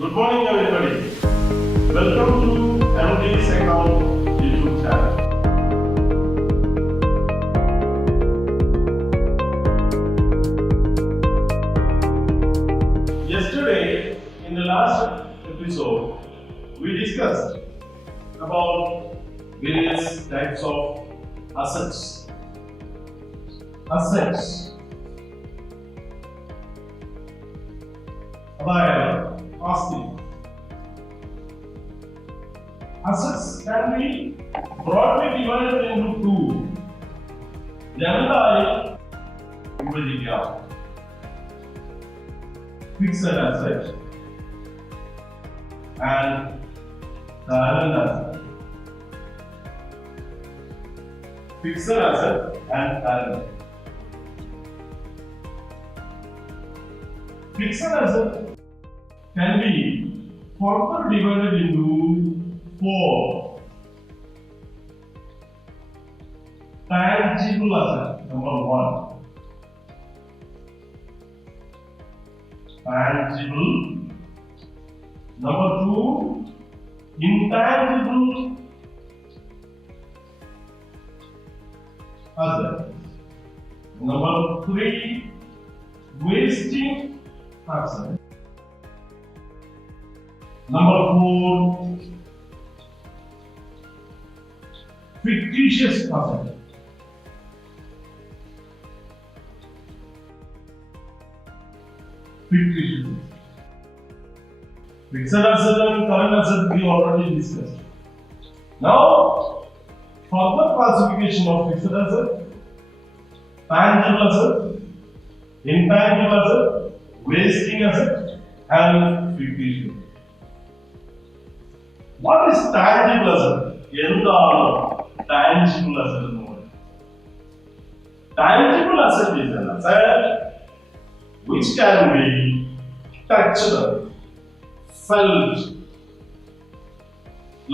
Good morning, everybody. Welcome to MD's Account YouTube channel. Yesterday, in the last episode, we discussed about various types of assets. അതായത് ആസ്തി. Assets can be broadly divided into two. രണ്ടായി വിഭജിക്കാം. Fixed asset and current asset. Fixed asset and current. Fixed asset can be further divided into four. Tangible asset, number one. Tangible. Number two, intangible asset. Number three, wasting asset. Number four, fictitious asset. Fictitious. Fixed asset and current asset we already discussed. Now, further classification of fixed asset, tangible asset, intangible asset, wasting asset, and fictitious. What is tangible asset? എന്താണ് tangible asset എന്ന് പറയുന്നത്? Tangible asset is an asset which can be touched, felt,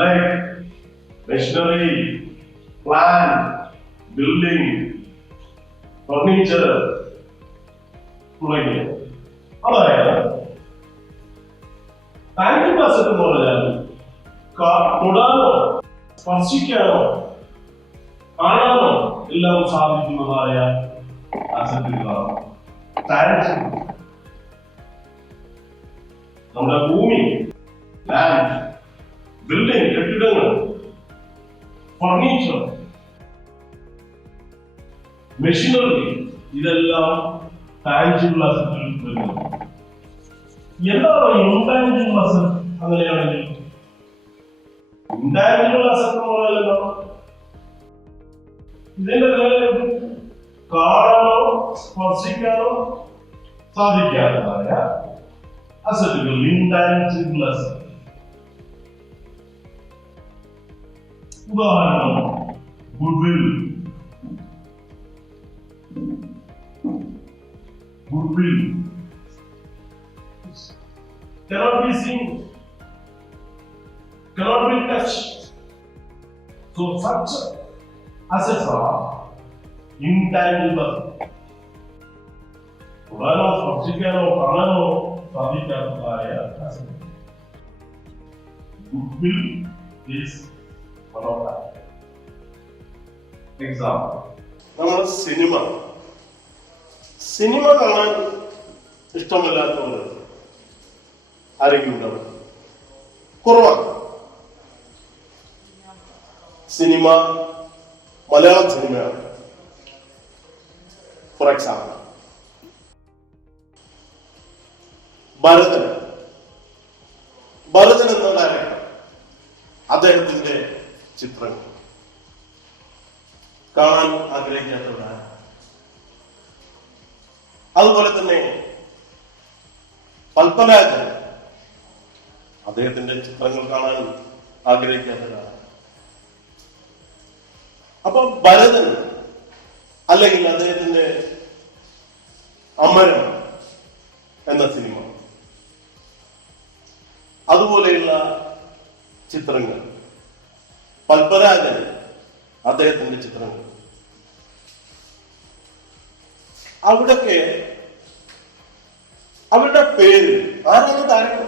like machinery, plant, building, furniture, തുടങ്ങിയ. അതായത് tangible asset എന്ന് പറഞ്ഞാൽ തൊടാനോ സ്പർശിക്കാനോ കാണാനോ എല്ലാം സാധിക്കുന്നതായ അസറ്റുകളാണ് tangible. നമ്മുടെ ഭൂമി, ലാൻഡ്, ബിൽഡിംഗ്, കെട്ടിടങ്ങൾ, ഫർണിച്ചർ, മെഷീനറി, ഇതെല്ലാം ടാൻജിബിൾ അസറ്റുകളിൽ വരുന്നു. എന്താണ് ഇൻടാൻജിബിൾ അസറ്റ്? അങ്ങനെയാണെങ്കിൽ intangible asset എന്ന് പറഞ്ഞാൽ ഇതിന്റെ കാണാനോ സ്പർശിക്കാനോ സാധിക്കാത്തതായ അസറ്റുകൾ ഇൻടാൻജിബിൾ അസറ്റ്. ഉദാഹരണം goodwill. Goodwill cannot be seen, cannot be touched. So such assets are intangible. ഉടാനോ സ്പർശിക്കാനോ കാണാനോ സാധിക്കാത്തതായ asset. Goodwill is one of that. Example, നമ്മുടെ സിനിമ കാണാൻ ഇഷ്ടമില്ലാത്തവർ ആരെങ്കിലും ഉണ്ടാവും? കുറവാണ്. സിനിമ മലയാളം സിനിമയാണ്. ഫോർ എക്സാമ്പിൾ ഭരതൻ എന്ന ഡയറക്ടർ, അദ്ദേഹത്തിന്റെ ചിത്രങ്ങൾ കാണാൻ ആഗ്രഹിക്കാത്തവരാണ്. അതുപോലെ തന്നെ പത്മരാജൻ, അദ്ദേഹത്തിന്റെ ചിത്രങ്ങൾ കാണാൻ ആഗ്രഹിക്കാത്തവരാണ്. അപ്പൊ ഭരതൻ അല്ലെങ്കിൽ അദ്ദേഹത്തിന്റെ അമരം എന്ന സിനിമ, അതുപോലെയുള്ള ചിത്രങ്ങൾ, പത്മരാജൻ അദ്ദേഹത്തിന്റെ ചിത്രങ്ങൾ, അവിടൊക്കെ അവരുടെ പേര് ആരാണ് താരങ്ങൾ?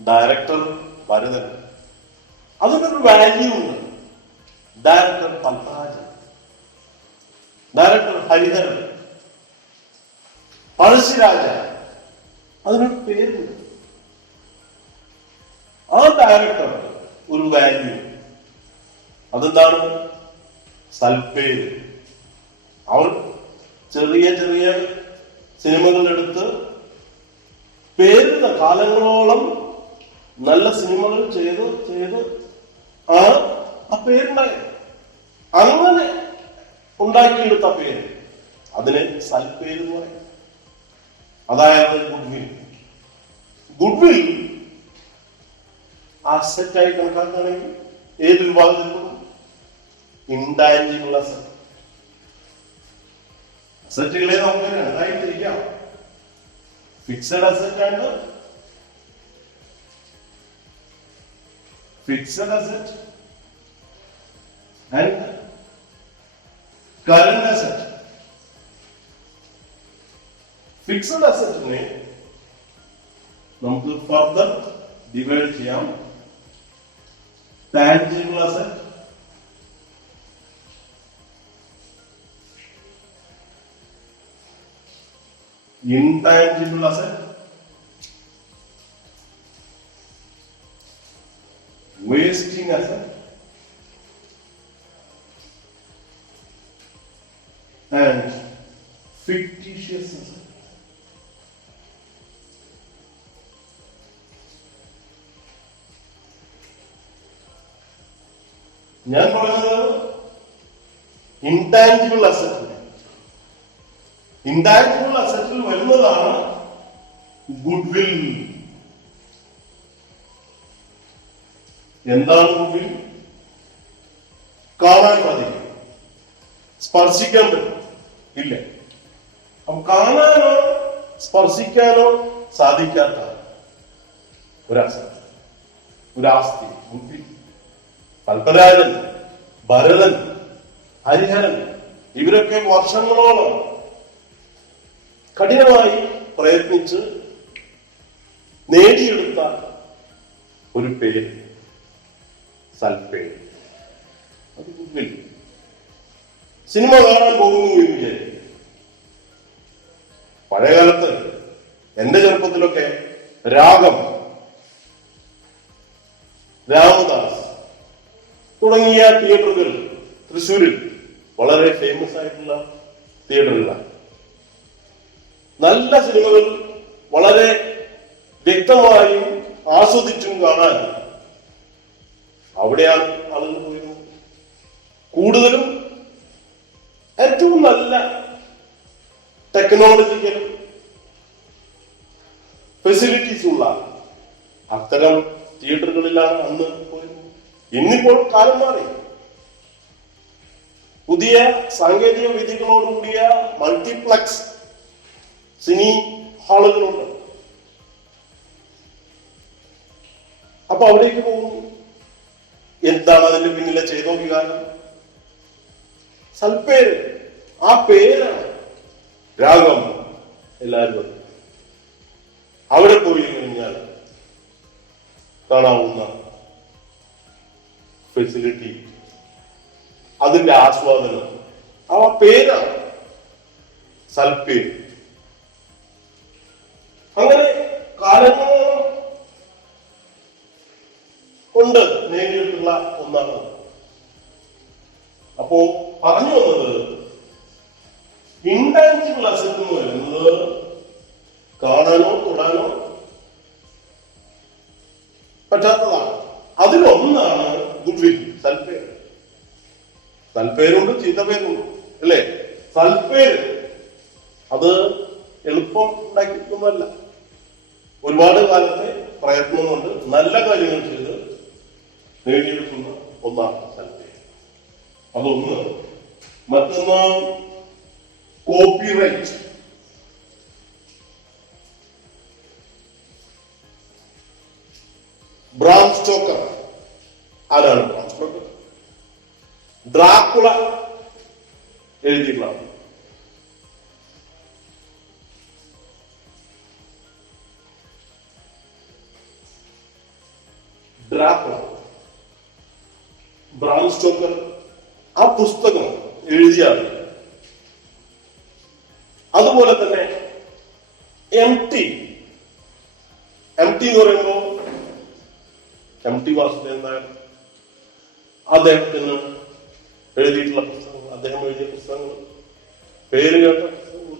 ഡയറക്ടർ ഭരതൻ, അതിനൊരു വാല്യൂ ഉണ്ട്. ഡയറക്ടർ പത്മരാജൻ, ഡയറക്ടർ ഹരിഹരൻ, പഴശ്ശിരാജ, അതിനൊരു പേരുണ്ട്. ആ ഡയറക്ടർ ഒരു വാല്യൂ, അതെന്താണ്? സൽപ്പേര്. അവൻ ചെറിയ ചെറിയ സിനിമകളെടുത്ത് പേരുന്ന കാലങ്ങളോളം നല്ല സിനിമകൾ ചെയ്ത് ആ പേരുണ്ടായി. അങ്ങനെ ഉണ്ടാക്കിയെടുത്ത പേര്, അതിന് സൽപ്പേര് എന്ന് പറയും. അതായത് ഗുഡ്വിൽ. ഗുഡ്വിൽ അസറ്റായി കണക്കാക്കുകയാണെങ്കിൽ ഏത് വിഭാഗത്തിൽ? Intangible asset. അസറ്റുകളെ നമുക്ക് രണ്ടായി തിരിക്കാം. ഫിക്സഡ് അസറ്റ് ആണ് fixed asset and current asset. Fixed അസറ്റിനെ നമുക്ക് ഫർദർ ഡിവൈഡ് ചെയ്യാം. Tangible asset, intangible asset, wasting asset, and fictitious asset. ഞാൻ പറഞ്ഞത് ഇൻടാഞ്ചിബിൾ അസറ്റ്. ഇൻടാഞ്ചിബിൾ അസറ്റിൽ വരുന്നതാണ് ഗുഡ്വിൽ. എന്താണ് ഗുഡ്വിൽ? കാണാൻ സാധിക്കും, സ്പർശിക്കാൻ പറ്റും ഇല്ല. അപ്പൊ കാണാനോ സ്പർശിക്കാനോ സാധിക്കാത്ത ഒരസറ്റ്, ഒരാസ്തി ഗുഡ്വിൽ. പത്മരാജൻ, ഭരതൻ, ഹരിഹരൻ ഇവരൊക്കെ വർഷങ്ങളോളം കഠിനമായി പ്രയത്നിച്ച് നേടിയെടുത്ത ഒരു പേര്, സൽപ്പേര്. അത് ഗുഡ്വിൽ. സിനിമ കാണാൻ പോകുന്നു എന്ന് വിചാരിക്കും. പഴയകാലത്ത് എന്റെ ചെറുപ്പത്തിലൊക്കെ രാഗം, രാമദാസ് തുടങ്ങിയ തിയേറ്ററുകൾ തൃശ്ശൂരിൽ വളരെ ഫേമസ് ആയിട്ടുള്ള തിയേറ്ററുകളാണ്. നല്ല സിനിമകൾ വളരെ വ്യക്തമായും ആസ്വദിച്ചും കാണാൻ അവിടെയാണ് ആളുകൾ പോയിരുന്നത്. കൂടുതലും ഏറ്റവും നല്ല ടെക്നോളജിക്കൽ ഫെസിലിറ്റീസ് ഉള്ള അത്തരം തിയേറ്ററുകളിലാണ് അന്ന് പോയിരുന്നത്. ഇന്നിപ്പോൾ കാലം മാറി. പുതിയ സാങ്കേതിക വിദ്യകളോടുകൂടിയ മൾട്ടിപ്ലക്സ് സിനി ഹാളുകളുണ്ട്. അപ്പൊ അവിടേക്ക് പോകുന്നു. എന്താണ് അതിന്റെ പിന്നിലെ ചെയ്തോ വികാരം? സൽപ്പേര്. ആ പേരാണ് രാഗം. എല്ലാവരും അവിടെ പോയി കഴിഞ്ഞാൽ കാണാവുന്ന ഫെസിലിറ്റി, അതിന്റെ ആസ്വാദനം, ആ പേരാണ് സൽപ്പേര്. അങ്ങനെ കാലങ്ങളോളം കൊണ്ട് നേടിയിട്ടുള്ള ഒന്നാണ്. അപ്പോ പറഞ്ഞു വന്നത്, ഇൻടാഞ്ചിബിൾ അസറ്റ് എന്ന് പറയുന്നത് കാണാനോ തൊടാനോ പറ്റാത്തതാണ്. അതിലൊന്നാണ് ഗുഡ്വിൽ, സൽപ്പേര്. സൽപ്പേരുണ്ട്, ചീത്തപ്പേരുണ്ട്, അല്ലേ? സൽപ്പേര് അത് എളുപ്പം ഉണ്ടാക്കിയിട്ടൊന്നുമല്ല. ഒരുപാട് കാലത്തെ പ്രയത്നം കൊണ്ട് നല്ല കാര്യങ്ങൾ ചെയ്ത് നേടിയെടുക്കുന്ന ഒന്നാണ് സൽപ്പേര്. അതൊന്ന്. മറ്റൊന്ന് കോപ്പിറൈറ്റ്. Bram Stoker. ആരാണ് ബ്രാം സ്റ്റോക്കർ? ഡ്രാക്കുള എഴുതിയിട്ടുള്ള ഡ്രാക്കുള, ബ്രാം സ്റ്റോക്കർ ആ പുസ്തകം എഴുതിയാണ്. അതുപോലെ തന്നെ എം ടി എന്ന് പറയുമ്പോ MT വാസുദേവൻ നായർ, അദ്ദേഹത്തിന് എഴുതിയിട്ടുള്ള പുസ്തകങ്ങൾ, അദ്ദേഹം എഴുതിയ പുസ്തകങ്ങൾ, പേര് കേട്ട പുസ്തകങ്ങൾ,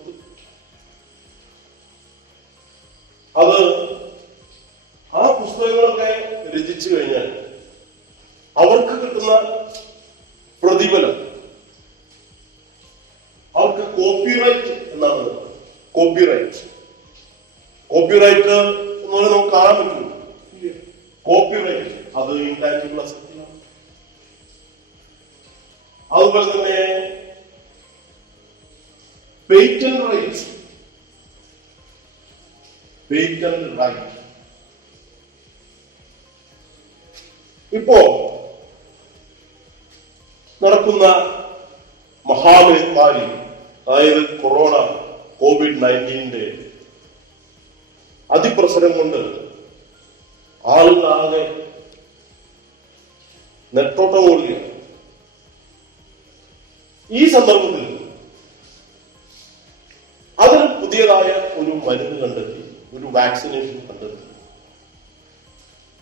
അത് ആ പുസ്തകങ്ങളൊക്കെ രചിച്ചു കഴിഞ്ഞാൽ അവർക്ക് കിട്ടുന്ന പ്രതിഫലം, അവർക്ക് കോപ്പിറൈറ്റ് എന്നാണ്. കോപ്പിറൈറ്റ് എന്ന് പറഞ്ഞാൽ നമുക്ക് കാണാൻ പറ്റും. കോപ്പിറൈറ്റ് അത് ഇൻടാഞ്ചിബിൾ അസറ്റിലാണ്. അതുപോലെ തന്നെ പേറ്റന്റ് റൈറ്റ്, ഇപ്പോ നടക്കുന്ന മഹാമാരി, അതായത് COVID-19 അതിപ്രസരം കൊണ്ട് ആളുകളാകെ നെട്ടോട്ടം ഓടുകയാണ്. ഈ സന്ദർഭത്തിൽ അതിന് പുതിയതായ ഒരു മരുന്ന് കണ്ടെത്തി, ഒരു വാക്സിനേഷൻ കണ്ടെത്തി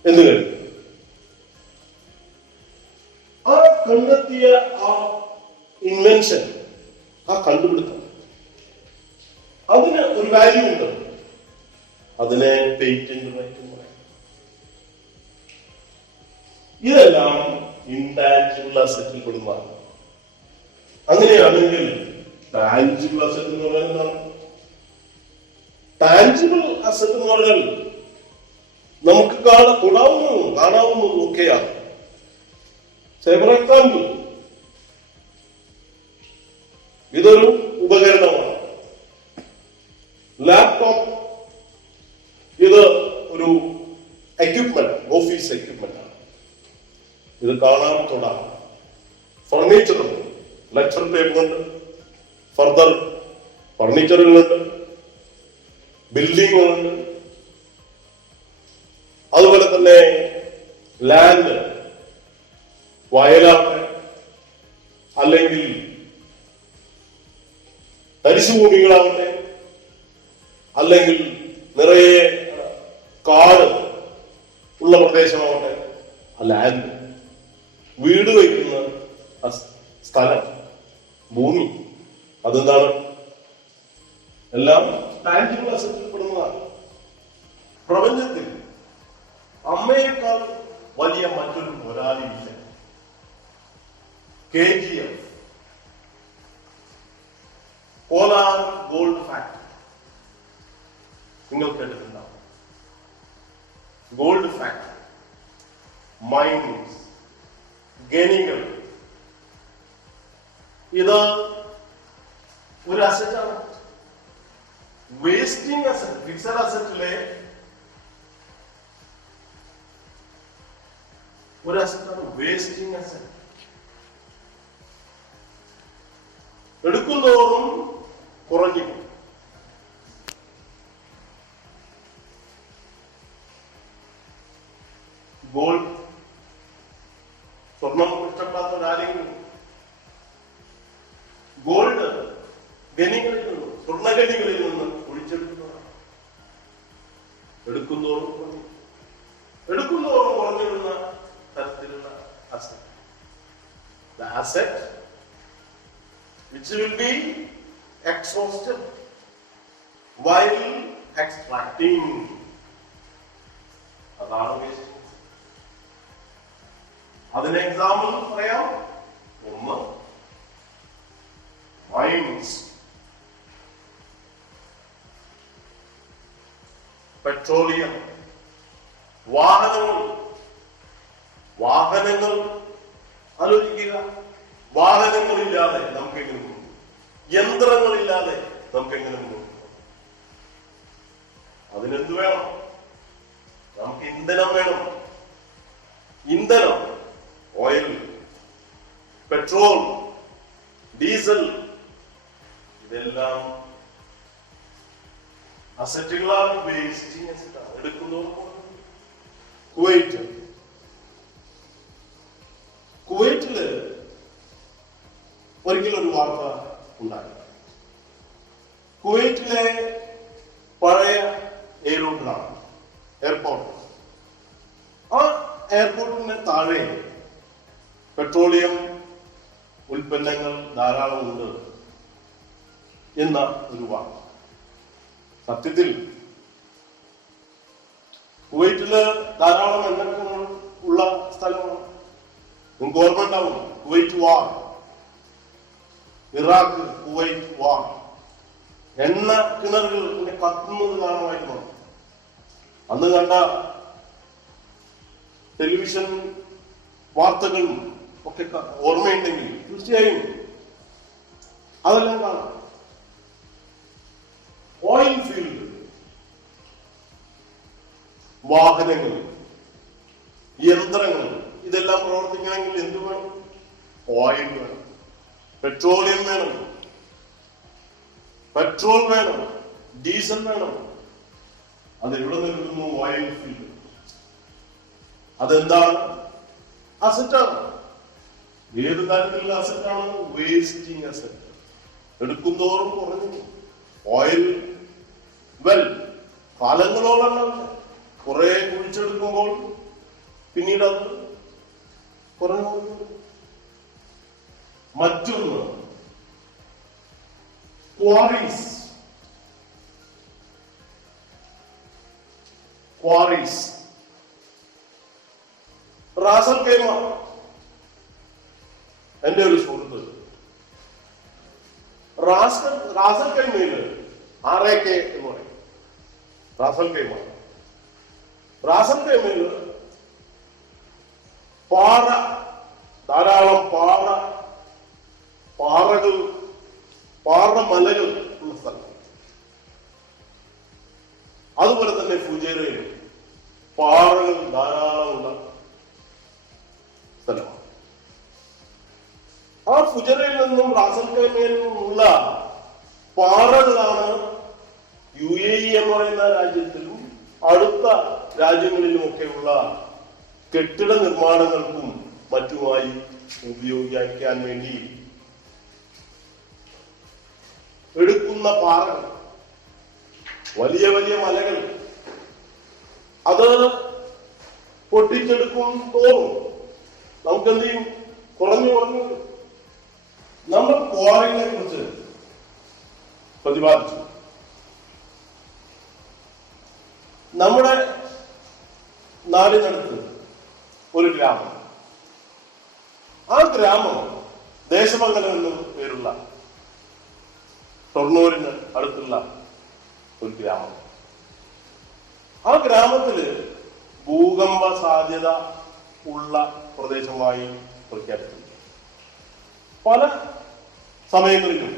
എന്ന് കരുതി. ആ കണ്ടെത്തിയ ആ ഇൻവെൻഷൻ, ആ കണ്ടുപിടുത്തം, അതിന് ഒരു വാല്യൂ ഉണ്ട്. അതിനെ പേറ്റന്റ് റൈറ്റ് എന്ന് പറയും. ഇതെല്ലാം ഇൻടാഞ്ചിബിൾ അസറ്റിൽ പെടുന്നതാണ്. അങ്ങനെയാണെങ്കിൽ ടാഞ്ചിബിൾ അസറ്റ് എന്ന് പറഞ്ഞാൽ എന്താണ്? ടാഞ്ചിബിൾ അസറ്റ് എന്ന് പറഞ്ഞാൽ നമുക്ക് കാണാവുന്നതും ഒക്കെയാണ്. ഫോർ എക്സാമ്പിൾ, ഇതൊരു ഉപകരണമാണ്. ലാപ്ടോപ്പ് ഇത് ഒരു എക്യുപ്മെന്റ്, ഓഫീസ് എക്യുപ്മെന്റ് ആണ്. ഇത് കാണാൻ തൊടാം. ഫർണിച്ചറുണ്ട്, ലെക്ചർ ടേബിളുണ്ട്, ഫർദർ ഫർണിച്ചറുകളുണ്ട്, ബിൽഡിങ്ങുകളുണ്ട്. അതുപോലെ തന്നെ ലാൻഡ്, വയലാട്ടെ അല്ലെങ്കിൽ തരിശുഭൂമികളാവട്ടെ, അല്ലെങ്കിൽ നിറയെ കാട് ഉള്ള പ്രദേശമാവട്ടെ, ലാൻഡ്, വീട് വയ്ക്കുന്ന സ്ഥലം, ഭൂമി, അതെന്താണ്? എല്ലാം ടാഞ്ചിബിൾ അസറ്റിൽ പെടുന്നതാണ്. പ്രപഞ്ചത്തിൽ അമ്മയേക്കാൾ വലിയ മറ്റൊരു മുതലാളിയില്ല. KGF, കോലാർ ഗോൾഡ് ഫാക്ടറി, നിങ്ങൾ കേട്ടിട്ടുണ്ടാവും. ഗോൾഡ് ഫാക്ടറി, മൈനിങ്സ്, ഖനികൾ, ഇത് ഒരു അസറ്റാണ്. വേസ്റ്റിംഗ് അസറ്റ്, ഫിക്സഡ് അസറ്റിലെ ഒരു അസറ്റാണ് വേസ്റ്റിംഗ് അസറ്റ്. എടുക്കുന്നതോറും കുറഞ്ഞു. ഗോൾഡ്, സ്വർണം ഇഷ്ടപ്പെടാത്ത ആരെങ്കിലും ഗോൾഡ് ഖനികളിൽ നിന്നും, സ്വർണ്ണഖനികളിൽ നിന്ന് ഒഴിച്ചെടുക്കുന്നതാണ്. എടുക്കുന്നതോറും കുറഞ്ഞിരുന്ന തരത്തിലുള്ള asset. The asset which will be exhausted while extracting. അതാണ് വേസ്റ്റ്. അതിന് എക്സാമ്പിൾ പറയാം. ഒന്ന് മൈൻസ്, പെട്രോളിയം, വാഹനങ്ങൾ ആലോചിക്കുക. വാഹനങ്ങളില്ലാതെ നമുക്ക് എങ്ങനെ പോകും? യന്ത്രങ്ങളില്ലാതെ നമുക്ക് എങ്ങനെ പോകും? അതിനെന്ത് വേണം? നമുക്ക് ഇന്ധനം വേണം. ഇന്ധനം, ഓയിൽ, പെട്രോൾ, ഡീസൽ, ഇതെല്ലാം അസറ്റുകളാണ്. വേസ്റ്റിംഗ് അസറ്റാണ്. എടുക്കുന്നതോറും കുവൈറ്റ് ഒരിക്കൽ ഒരു വാർത്ത ഉണ്ടായി. കുവൈറ്റിലെ പഴയ എയർപോർട്ട്, ആ എയർപോർട്ടിന് താഴെ പെട്രോളിയം ഉൽപ്പന്നങ്ങൾ ധാരാളമുണ്ട് എന്ന ഒരു വാർത്ത. സത്യത്തിൽ കുവൈറ്റില് ധാരാളം എണ്ണക്കിണറുകൾ ഉള്ള സ്ഥലമാണ്. നിങ്ങൾക്ക് ഓർമ്മ ഉണ്ടാവും, കുവൈറ്റ് വാർ, ഇറാഖ് കുവൈറ്റ് വാർ, എണ്ണ കിണറുകൾ ഇങ്ങനെ കത്തുന്നത് കാരണമായിരുന്നു. അന്ന് കണ്ട ടെലിവിഷൻ വാർത്തകളും ഒക്കെ ഓർമ്മയുണ്ടെങ്കിൽ തീർച്ചയായും അതെല്ലാം കാണാം. ഓയിൽ ഫീൽഡ്, വാഹനങ്ങൾ, യന്ത്രങ്ങൾ, ഇതെല്ലാം പ്രവർത്തിക്കണമെങ്കിൽ എന്ത് വേണം? ഓയിൽ വേണം, പെട്രോളിയം വേണം, പെട്രോൾ വേണം, ഡീസൽ വേണം. അതെവിടെ നിൽക്കുന്നു? Oil field. അതെന്താണ്? അസറ്റാണ്. ഏത് തരത്തിലുള്ള അസറ്റാണ്? Wasting asset. എടുക്കുന്തോറും കുറഞ്ഞു. ഓയിൽ വെൽ കാലങ്ങളോളം കുറെ കുഴിച്ചെടുക്കുമ്പോൾ പിന്നീട് അത് കുറഞ്ഞു. മറ്റൊന്ന് ക്വാറീസ്. റാസൽ കൈമ, എന്റെ ഒരു സുഹൃത്ത്, റാസൽ കൈമയില് RAK എന്ന് പറയും. റാസൽ കൈമയില് പാറ, ധാരാളം പാറമലകൾ ഉള്ള സ്ഥലം. അതുപോലെ തന്നെ ഫുജൈറയിൽ പാറകൾ ധാരാളമുള്ള സ്ഥലമാണ്. ആ ഫുജൈറയിൽ നിന്നും റാസൽ കൈമയിൽ നിന്നുള്ള പാറകളാണ് UAE എന്ന് പറയുന്ന രാജ്യത്തിലും അടുത്ത രാജ്യങ്ങളിലുമൊക്കെയുള്ള കെട്ടിട നിർമ്മാണങ്ങൾക്കും മറ്റുമായി ഉപയോഗിക്കാൻ വേണ്ടി എടുക്കുന്ന പാറകൾ, വലിയ വലിയ മലകൾ. അത് പൊട്ടിച്ചെടുക്കും തോറും നമുക്കെന്ത് ചെയ്യും? കുറഞ്ഞു. നമ്മൾ ക്വാറിനെ കുറിച്ച് പ്രതിപാദിച്ചു. നമ്മുടെ നാടിനടുത്ത് ഒരു ഗ്രാമം, ആ ഗ്രാമം ദേശമംഗലം എന്ന് പേരുള്ള ഷൊർണൂരിന് അടുത്തുള്ള ഒരു ഗ്രാമം. ആ ഗ്രാമത്തില് ഭൂകമ്പ സാധ്യത ഉള്ള പ്രദേശമായി പ്രഖ്യാപിച്ചു. പല സമയങ്ങളിലും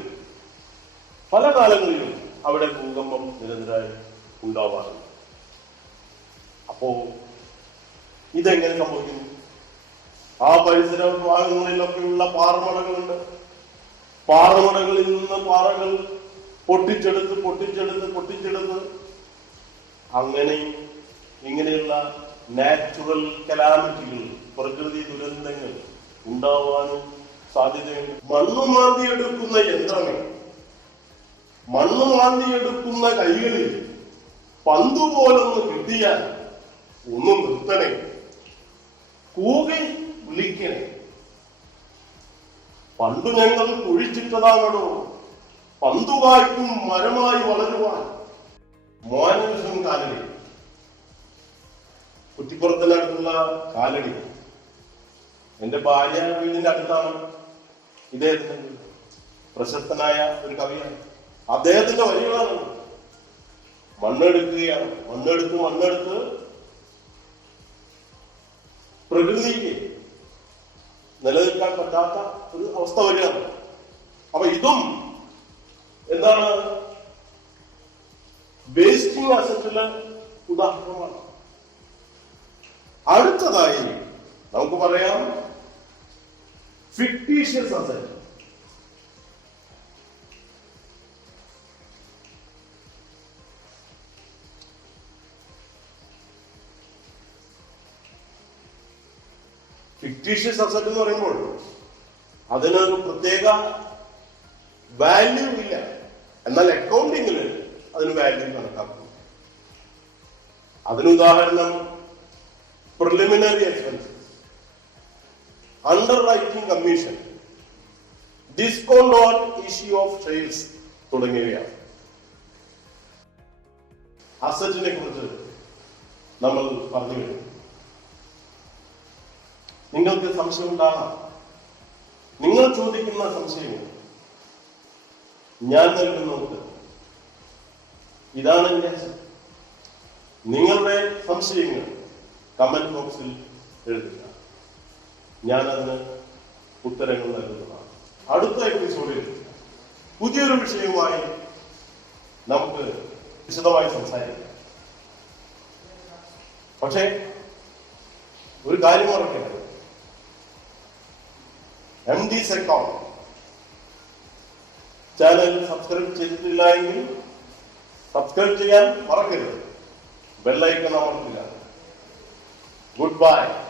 പല കാലങ്ങളിലും അവിടെ ഭൂകമ്പം നിരന്തരമായി ഉണ്ടാവാറുണ്ട്. അപ്പോ ഇതെങ്ങനെ സംഭവിക്കുന്നു? ആ പരിസര ഭാഗങ്ങളിലൊക്കെയുള്ള പാറമടകളുണ്ട്. പാറമടകളിൽ നിന്ന് പാറകൾ പൊട്ടിച്ചെടുത്ത് അങ്ങനെ ഇങ്ങനെയുള്ള നാച്ചുറൽ കലാമിറ്റികൾ, പ്രകൃതി ദുരന്തങ്ങൾ ഉണ്ടാവാനും സാധ്യതയുണ്ട്. മണ്ണുമാന്തിയെടുക്കുന്ന യന്ത്രങ്ങൾ, മണ്ണുമാന്തിയെടുക്കുന്ന കൈകളിൽ പന്തുപോലൊന്ന് കിട്ടിയാൽ ഒന്ന് നിർത്തണേ, കൂകി വിളിക്കണേ. പണ്ടു ഞങ്ങൾ കുഴിച്ചിട്ടതാണോ പന്തുകായ്ക്കും മരമായി വളരുവാൻ. മോഹൻകൃഷ്ണൻ കാലടി, കുറ്റിപ്പുറത്തിനടുത്തുള്ള കാലടി, എന്റെ ഭാര്യ വീടിന്റെ അടുത്താണ്. ഇദ്ദേഹത്തിന്റെ പ്രശസ്തനായ ഒരു കവിയാണ്. അദ്ദേഹത്തിന്റെ വരികളാണ്. മണ്ണെടുക്കുകയാണ്, മണ്ണെടുത്ത് പ്രകൃതിക്ക് നിലനിൽക്കാൻ പറ്റാത്ത ഒരു അവസ്ഥ വരികയാണ്. അപ്പൊ ഇതും എന്താണ്? വേസ്റ്റിംഗ് അസറ്റില് ഉദാഹരണമാണ്. അടുത്തതായി നമുക്ക് പറയാം ഫിക്ടീഷ്യസ് അസറ്റ്. ഫിക്ടീഷ്യസ് അസറ്റ് എന്ന് പറയുമ്പോൾ അതിനൊരു പ്രത്യേക വാല്യൂ ഇല്ല. എന്നാൽ അക്കൗണ്ടിങ്ങിൽ അതിന് വാല്യൂ കണക്കാക്കുന്നു. അതിന് ഉദാഹരണം preliminary expenses, under writing commission, discount on issue of shares തുടങ്ങിയവയാണ്. അസറ്റിനെ കുറിച്ച് നമ്മൾ പറഞ്ഞു കഴിഞ്ഞു. നിങ്ങൾക്ക് സംശയം ഉണ്ടാകാം. നിങ്ങൾ ചോദിക്കുന്ന സംശയങ്ങൾ ഞാൻ നൽകുന്ന ഉത്തരം ഇതാണ്. നിങ്ങളുടെ സംശയങ്ങൾ കമന്റ് ബോക്സിൽ എഴുതുക. ഞാനതിന് ഉത്തരങ്ങൾ നൽകുന്നതാണ്. അടുത്ത എപ്പിസോഡിൽ പുതിയൊരു വിഷയവുമായി നമുക്ക് വിശദമായി സംസാരിക്കാം. പക്ഷേ ഒരു കാര്യം ഓർക്കരുത്, MD's അക്കൗണ്ട് ചാനൽ സബ്സ്ക്രൈബ് ചെയ്തിട്ടില്ല എങ്കിൽ സബ്സ്ക്രൈബ് ചെയ്യാൻ മറക്കരുത്. ബെല്ലൈക്കൺ അമർത്തുക. Good bye.